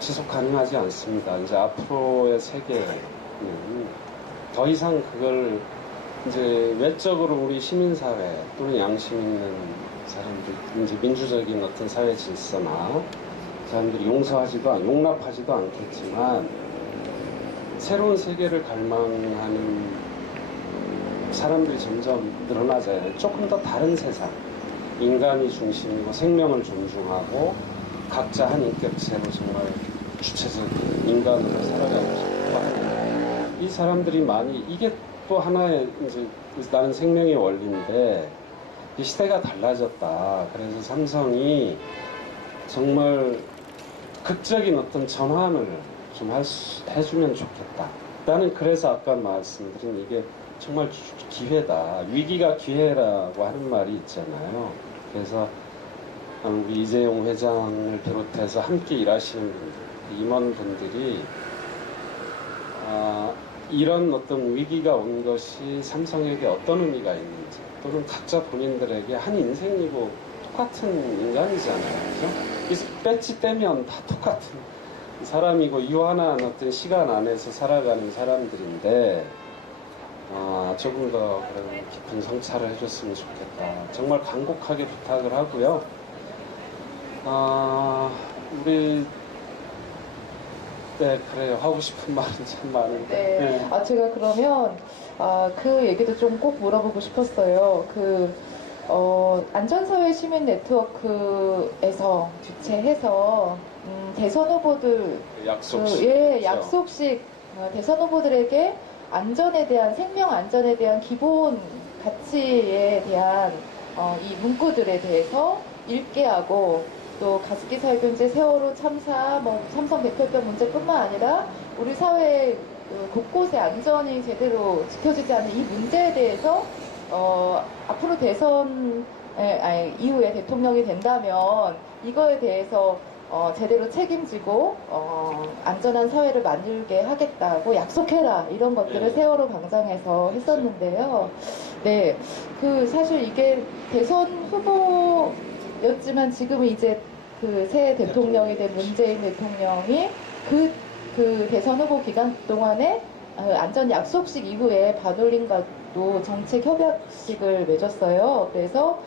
지속 가능하지 않습니다. 이제 앞으로의 세계는 더 이상 그걸 이제 외적으로 우리 시민사회 또는 양심 있는 사람들, 이제 민주적인 어떤 사회 질서나 사람들이 용납하지도 않겠지만 새로운 세계를 갈망하는 사람들이 점점 늘어나잖아요. 조금 더 다른 세상, 인간이 중심이고 생명을 존중하고 각자 한 인격체로 정말 주체적인 인간으로 살아가고 싶어 하는 이 사람들이 많이, 이게 또 하나의 이제 나는 생명의 원리인데 이 시대가 달라졌다. 그래서 삼성이 정말 극적인 어떤 전환을 좀 해주면 좋겠다. 나는 그래서 아까 말씀드린 이게 정말 기회다. 위기가 기회라고 하는 말이 있잖아요. 그래서 우리 이재용 회장을 비롯해서 함께 일하시는 임원분들이 이런 어떤 위기가 온 것이 삼성에게 어떤 의미가 있는지, 또는 각자 본인들에게 한 인생이고 똑같은 인간이잖아요. 그죠? 이 배지 떼면 다 똑같은 사람이고 유한한 어떤 시간 안에서 살아가는 사람들인데 조금 더 그런 깊은 성찰을 해줬으면 좋겠다. 정말 간곡하게 부탁을 하고요. 우리 네, 그래요. 하고 싶은 말은 참 많은데. 네. 제가 그러면 그 얘기도 좀 꼭 물어보고 싶었어요. 안전사회 시민 네트워크에서 주최해서 대선 후보들 약속식 대선 후보들에게 안전에 대한, 생명 안전에 대한 기본 가치에 대한 이 문구들에 대해서 읽게 하고, 또 가습기 살균제, 세월호 참사, 삼성 백혈병 문제뿐만 아니라 우리 사회 곳곳에 안전이 제대로 지켜지지 않는 이 문제에 대해서 앞으로 대선 이후에 대통령이 된다면 이거에 대해서 제대로 책임지고 안전한 사회를 만들게 하겠다고 약속해라, 이런 것들을 세월호 광장에서 했었는데요. 네, 사실 이게 대선 후보였지만 지금은 이제 새 대통령이 된 문재인 대통령이 그 대선 후보 기간 동안에 안전 약속식 이후에 반올림과도 정책 협약식을 맺었어요. 그래서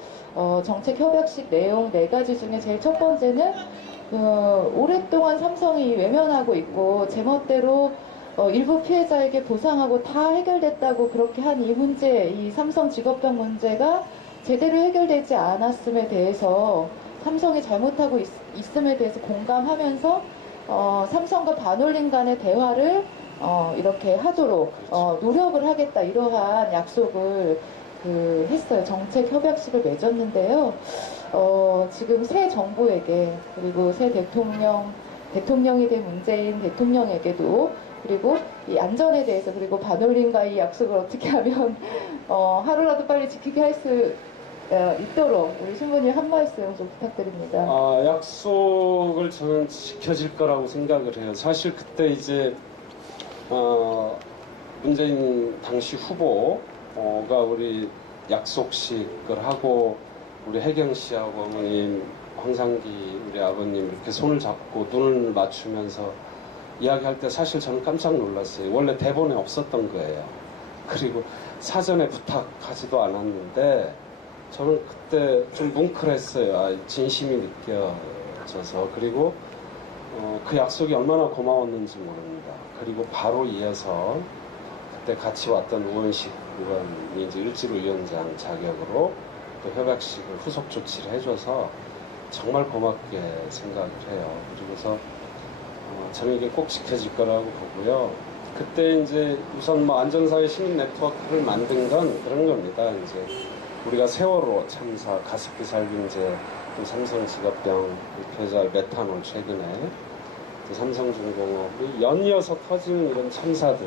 정책 협약식 내용 4가지 중에 제일 첫 번째는 오랫동안 삼성이 외면하고 있고 제멋대로 일부 피해자에게 보상하고 다 해결됐다고 그렇게 한 이 문제, 이 삼성 직업병 문제가 제대로 해결되지 않았음에 대해서, 삼성이 잘못하고 있음에 대해서 공감하면서 삼성과 반올림 간의 대화를 이렇게 하도록 노력을 하겠다, 이러한 약속을 했어요. 정책 협약식을 맺었는데요. 지금 새 정부에게, 그리고 새 대통령이 된 문재인 대통령에게도, 그리고 이 안전에 대해서, 그리고 반올림과 이 약속을 어떻게 하면 하루라도 빨리 지키게 할 수 있도록 우리 신부님 한 말씀 좀 부탁드립니다. 약속을 저는 지켜질 거라고 생각을 해요. 사실 그때 이제 문재인 당시 후보가 우리 약속식을 하고 우리 혜경 씨하고 어머님, 황상기 우리 아버님 이렇게 손을 잡고 눈을 맞추면서 이야기할 때 사실 저는 깜짝 놀랐어요. 원래 대본에 없었던 거예요. 그리고 사전에 부탁하지도 않았는데 저는 그때 좀 뭉클했어요. 진심이 느껴져서. 그리고 그 약속이 얼마나 고마웠는지 모릅니다. 그리고 바로 이어서 그때 같이 왔던 우원식 의원이 이제 일지로 위원장 자격으로 또 협약식을 후속 조치를 해줘서 정말 고맙게 생각을 해요. 그리고서 저는 이게 꼭 지켜질 거라고 보고요. 그때 이제 우선 안전사회 시민 네트워크를 만든 건 그런 겁니다. 이제 우리가 세월호 참사, 가습기 살균제, 또 삼성 직업병 피해자 메탄올, 최근에 또 삼성중공업이 연이어서 터지는 이런 참사들,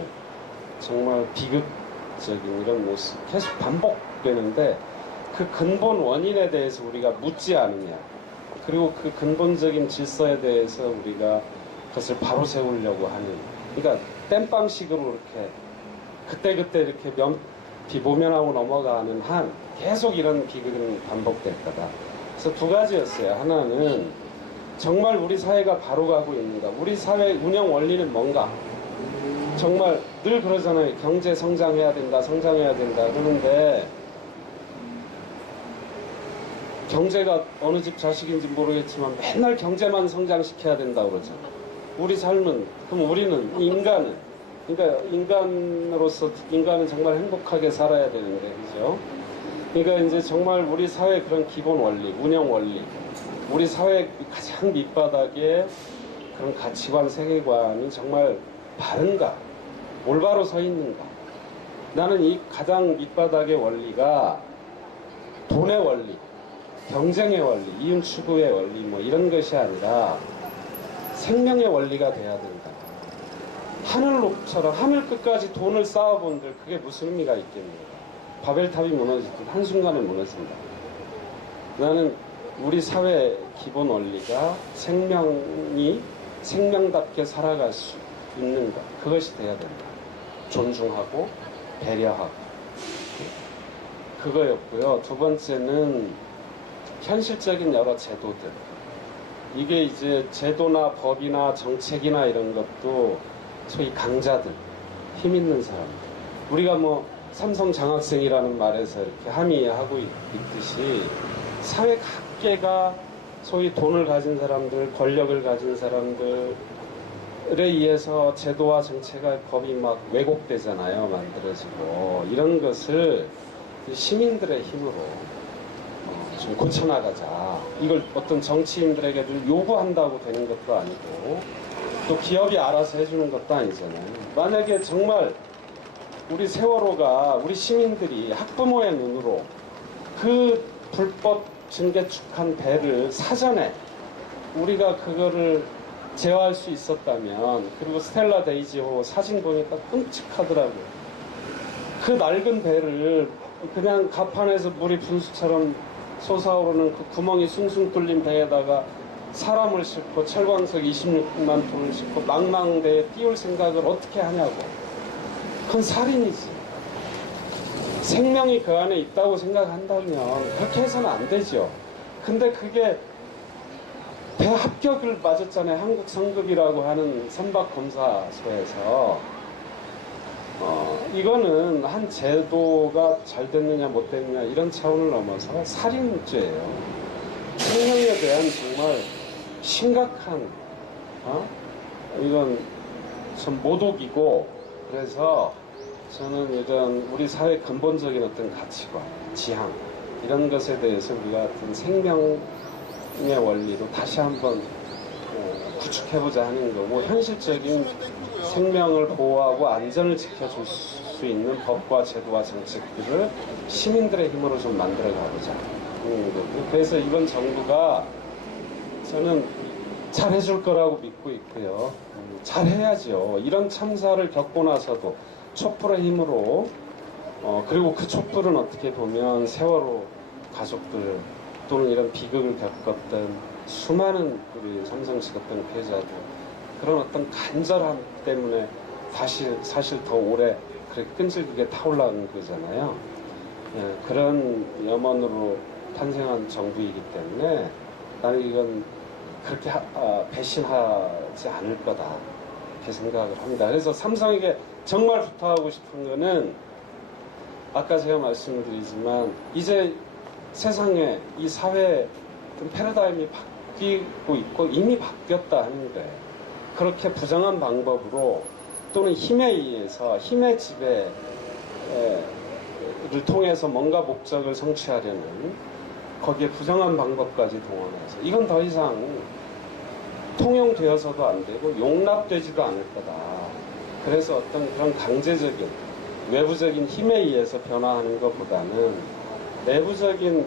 정말 비극적인 이런 모습 계속 반복되는데 그 근본 원인에 대해서 우리가 묻지 않으냐, 그리고 그 근본적인 질서에 대해서 우리가 그것을 바로 세우려고 하는, 그러니까 땜빵식으로 이렇게 그때그때 이렇게 비보면하고 넘어가는 한 계속 이런 비극은 반복될 거다. 그래서 두 가지였어요. 하나는 정말 우리 사회가 바로 가고 있는가, 우리 사회 운영 원리는 뭔가. 정말 늘 그러잖아요. 경제 성장해야 된다, 성장해야 된다. 그런데 경제가 어느 집 자식인지 모르겠지만 맨날 경제만 성장시켜야 된다고 그러잖아요. 우리 삶은, 그럼 우리는 인간은, 그러니까 인간으로서 인간은 정말 행복하게 살아야 되는데, 그죠? 그러니까 이제 정말 우리 사회 그런 기본 원리, 운영 원리, 우리 사회 가장 밑바닥에 그런 가치관, 세계관이 정말 바른가, 올바로 서 있는가. 나는 이 가장 밑바닥의 원리가 돈의 원리, 경쟁의 원리, 이윤 추구의 원리, 뭐 이런 것이 아니라 생명의 원리가 돼야 된다. 하늘로처럼 하늘 끝까지 돈을 쌓아본들 그게 무슨 의미가 있겠는가. 바벨탑이 무너지듯 한순간에 무너진다. 나는 우리 사회의 기본 원리가 생명이 생명답게 살아갈 수 있는 것, 그것이 돼야 된다. 존중하고 배려하고. 그거였고요. 두 번째는 현실적인 여러 제도들. 이게 이제 제도나 법이나 정책이나 이런 것도 소위 강자들, 힘 있는 사람들. 우리가 뭐 삼성 장학생이라는 말에서 이렇게 함의하고 있듯이 사회 각계가 소위 돈을 가진 사람들, 권력을 가진 사람들에 의해서 제도와 정책과 법이 막 왜곡되잖아요. 만들어지고. 이런 것을 시민들의 힘으로 좀 고쳐나가자. 이걸 어떤 정치인들에게 요구한다고 되는 것도 아니고 또 기업이 알아서 해주는 것도 아니잖아요. 만약에 정말 우리 세월호가 우리 시민들이 학부모의 눈으로 그 불법 증개축한 배를 사전에 우리가 그거를 제어할 수 있었다면, 그리고 스텔라 데이지호 사진 보니까 끔찍하더라고요. 그 낡은 배를 그냥 갑판에서 물이 분수처럼 솟아오르는 그 구멍이 숭숭 뚫린 배에다가 사람을 싣고 철광석 26만 톤을 싣고 망망대에 띄울 생각을 어떻게 하냐고. 그건 살인이지. 생명이 그 안에 있다고 생각한다면 그렇게 해서는 안 되죠. 근데 그게 배 합격을 맞았잖아요. 한국 성급이라고 하는 선박검사소에서. 이거는 한 제도가 잘 됐느냐 못 됐느냐 이런 차원을 넘어서 살인죄예요. 생명에 대한 정말 심각한 이건 좀 모독이고, 그래서 저는 이런 우리 사회 근본적인 어떤 가치관, 지향 이런 것에 대해서 우리가 어떤 생명의 원리로 다시 한번 구축해보자 하는 거고, 현실적인 생명을 보호하고 안전을 지켜줄 수 있는 법과 제도와 정책들을 시민들의 힘으로 좀 만들어 가보자 하는 거고, 그래서 이번 정부가 저는 잘해줄 거라고 믿고 있고요. 잘해야죠. 이런 참사를 겪고 나서도 촛불의 힘으로 그리고 그 촛불은 어떻게 보면 세월호 가족들 또는 이런 비극을 겪었던 수많은 우리 삼성시 같은 피해자들 그런 어떤 간절함 때문에 사실 더 오래 그렇게 끈질기게 타올라온 거잖아요. 그런 염원으로 탄생한 정부이기 때문에 나는 이건 그렇게 배신하지 않을 거다 이렇게 생각을 합니다. 그래서 삼성에게 정말 부탁하고 싶은 거는 아까 제가 말씀드리지만 이제 세상에 이 사회 패러다임이 바뀌고 있고 이미 바뀌었다 하는 거예요. 그렇게 부정한 방법으로 또는 힘에 의해서 힘의 지배를 통해서 뭔가 목적을 성취하려는 거기에 부정한 방법까지 동원해서 이건 더 이상 통용되어서도 안 되고 용납되지도 않을 거다. 그래서 어떤 그런 강제적인 외부적인 힘에 의해서 변화하는 것보다는 내부적인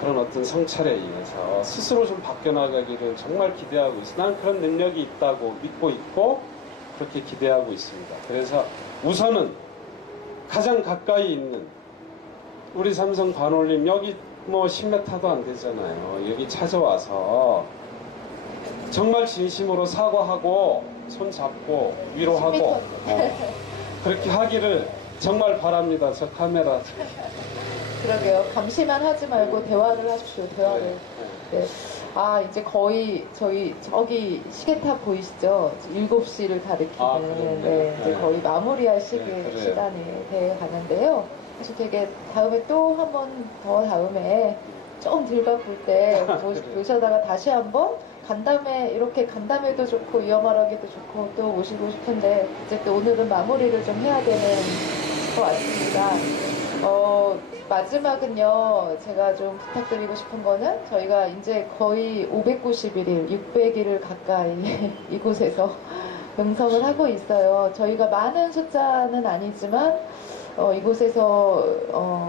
그런 어떤 성찰에 의해서 스스로 좀 바뀌어나가기를 정말 기대하고 있어요. 나는 그런 능력이 있다고 믿고 있고 그렇게 기대하고 있습니다. 그래서 우선은 가장 가까이 있는 우리 삼성 반올림 여기 뭐 10m도 안 되잖아요. 여기 찾아와서 정말 진심으로 사과하고 손 잡고 위로하고 그렇게 하기를 정말 바랍니다. 저 카메라. 그러게요. 감시만 하지 말고 대화를 하십시오. 대화를. 네. 아, 이제 거의 저기 시계탑 보이시죠? 7시를 가리키는. 아, 그래요? 네, 이제 네. 거의 마무리할 그래요. 시간이 돼 가는데요. 사실 되게 다음에 또 한 번 더 다음에 좀 덜 바쁠 때 모셔다가 다시 한번 간담회도 좋고 위험하기도 좋고 또 모시고 싶은데 어쨌든 오늘은 마무리를 좀 해야 되는 것 같습니다. 마지막은요, 제가 좀 부탁드리고 싶은 거는 저희가 이제 거의 591일, 600일을 가까이 이곳에서 농성을 하고 있어요. 저희가 많은 숫자는 아니지만 이곳에서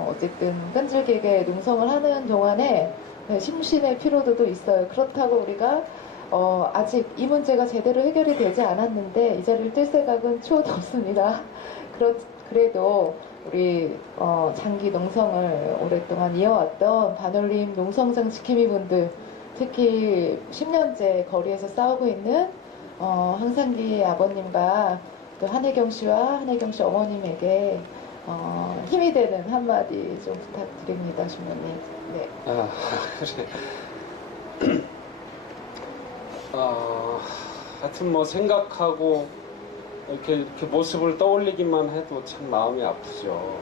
어쨌든 끈질기게 농성을 하는 동안에 심신의 피로도도 있어요. 그렇다고 우리가 아직 이 문제가 제대로 해결이 되지 않았는데 이 자리를 뜰 생각은 추호도 없습니다. 그래도 우리 장기 농성을 오랫동안 이어왔던 반올림 농성장 지킴이 분들, 특히 10년째 거리에서 싸우고 있는 황상기 아버님과 그 한혜경 씨와 한혜경 씨 어머님에게 힘이 되는 한마디 좀 부탁드립니다, 신부님. 네. 아, 그래. 하여튼 뭐 생각하고 이렇게 모습을 떠올리기만 해도 참 마음이 아프죠.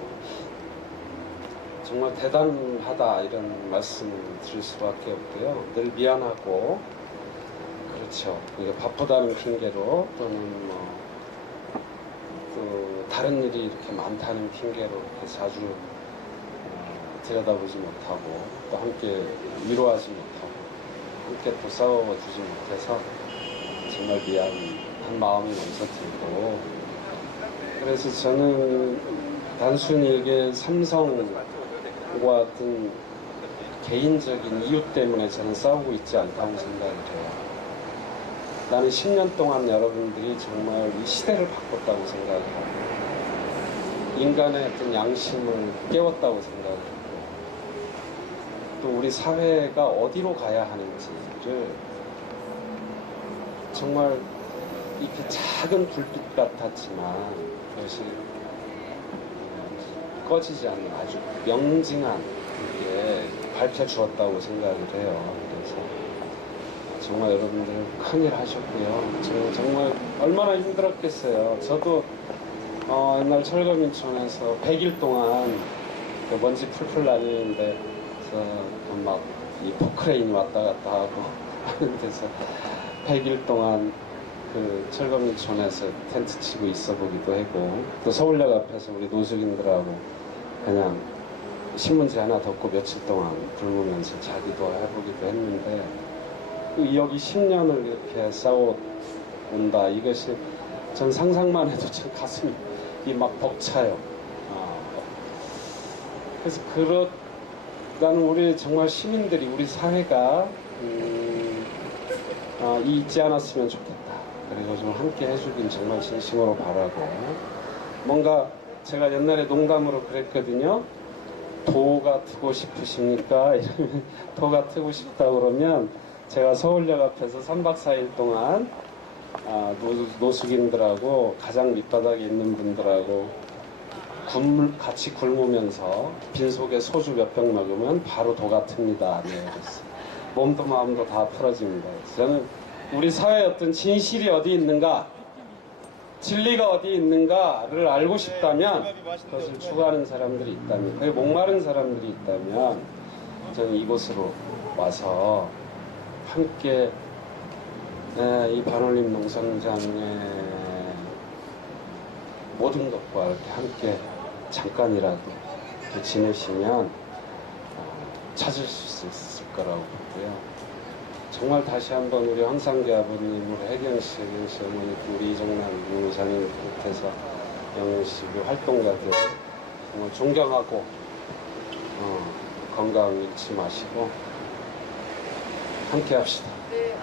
정말 대단하다 이런 말씀 드릴 수밖에 없고요. 늘 미안하고 그렇죠. 이게 바쁘다는 핑계로 또는 또 다른 일이 이렇게 많다는 핑계로 이렇게 자주 들여다보지 못하고 또 함께 위로하지 못하고 함께 또 싸워주지 못해서 정말 미안한 마음이 먼저 들고 그래서 저는 단순히 이게 삼성과 어떤 개인적인 이유 때문에 저는 싸우고 있지 않다고 생각을 해요. 나는 10년 동안 여러분들이 정말 이 시대를 바꿨다고 생각하고 인간의 어떤 양심을 깨웠다고 생각하고 또 우리 사회가 어디로 가야 하는지를 정말 이렇게 작은 불빛 같았지만 그것이 꺼지지 않는 아주 명징한 게 밝혀주었다고 생각을 해요. 그래서 정말 여러분들 큰일 하셨고요. 정말 얼마나 힘들었겠어요. 저도 옛날 철거민촌에서 100일 동안 그 먼지 풀풀 날리는데 막 이 포크레인이 왔다 갔다 하고 하는 데서 100일 동안 그 철거민촌에서 텐트 치고 있어 보기도 하고 또 서울역 앞에서 우리 노숙인들하고 그냥 신문지 하나 덮고 며칠 동안 굶으면서 자기도 해보기도 했는데 여기 10년을 이렇게 싸워온다 이것이 전 상상만 해도 참 가슴이 막 벅차요. 그래서 나는 우리 정말 시민들이 우리 사회가 잊지 않았으면 좋겠다. 그리고 좀 함께 해주긴 정말 진심으로 바라고 뭔가 제가 옛날에 농담으로 그랬거든요. 도가 트고 싶으십니까? 이러면 도가 트고 싶다 그러면 제가 서울역 앞에서 3박 4일 동안 노숙인들하고 가장 밑바닥에 있는 분들하고 같이 굶으면서 빈속에 소주 몇 병 먹으면 바로 도가 틉니다. 네, 몸도 마음도 다 풀어집니다. 저는 우리 사회의 어떤 진실이 어디 있는가, 진리가 어디 있는가를 알고 싶다면, 그것을 추구하는 사람들이 있다면, 그게 목마른 사람들이 있다면, 저는 이곳으로 와서 함께 이 반올림 농성장의 모든 것과 이렇게 함께 잠깐이라도 이렇게 지내시면 찾을 수 있을 거라고 보고요. 정말 다시 한번 우리 황상기 아버님, 우리 혜경 씨, 어머니, 우리 이정남 유무사님 밑에서 영현 씨, 그 활동가들 정말 존경하고 건강 잃지 마시고 함께 합시다. 네,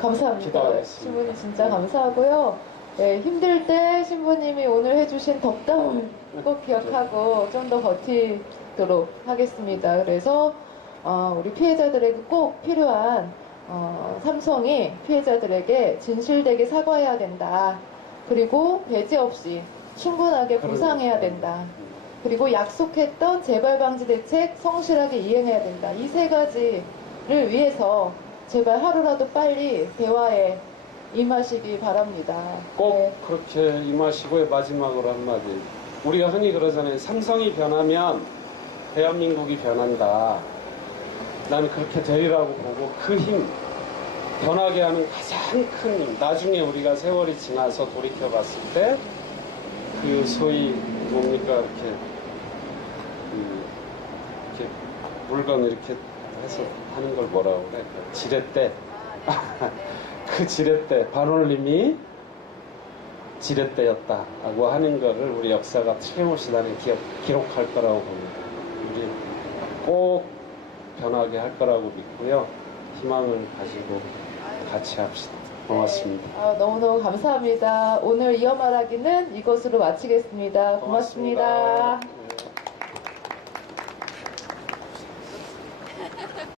감사합니다. 기도하겠습니다. 신부님 진짜 감사하고요. 네, 힘들 때 신부님이 오늘 해주신 덕담을 꼭 기억하고 좀 더 버티도록 하겠습니다. 그래서 우리 피해자들에게 꼭 필요한 삼성이 피해자들에게 진실되게 사과해야 된다. 그리고 배제 없이 충분하게 그런 보상해야 거. 된다. 그리고 약속했던 재발 방지 대책 성실하게 이행해야 된다. 이 세 가지를 위해서 제발 하루라도 빨리 대화에 임하시기 바랍니다. 꼭 네. 그렇게 임하시고요. 마지막으로 한마디. 우리가 흔히 그러잖아요. 삼성이 변하면 대한민국이 변한다. 나는 그렇게 되리라고 보고 그 힘, 변하게 하는 가장 큰 힘, 나중에 우리가 세월이 지나서 돌이켜봤을 때 그 소위 뭡니까 이렇게 물건 이렇게 해서 하는 걸 뭐라고 그래? 지렛대. 그 지렛대, 반올림이 지렛대였다라고 하는 거를 우리 역사가 틀림없이 나는 기록할 거라고 봅니다. 우리 꼭 변하게 할 거라고 믿고요. 희망을 가지고 같이 합시다. 고맙습니다. 네. 너무너무 감사합니다. 오늘 이어 말하기는 이것으로 마치겠습니다. 고맙습니다. 고맙습니다.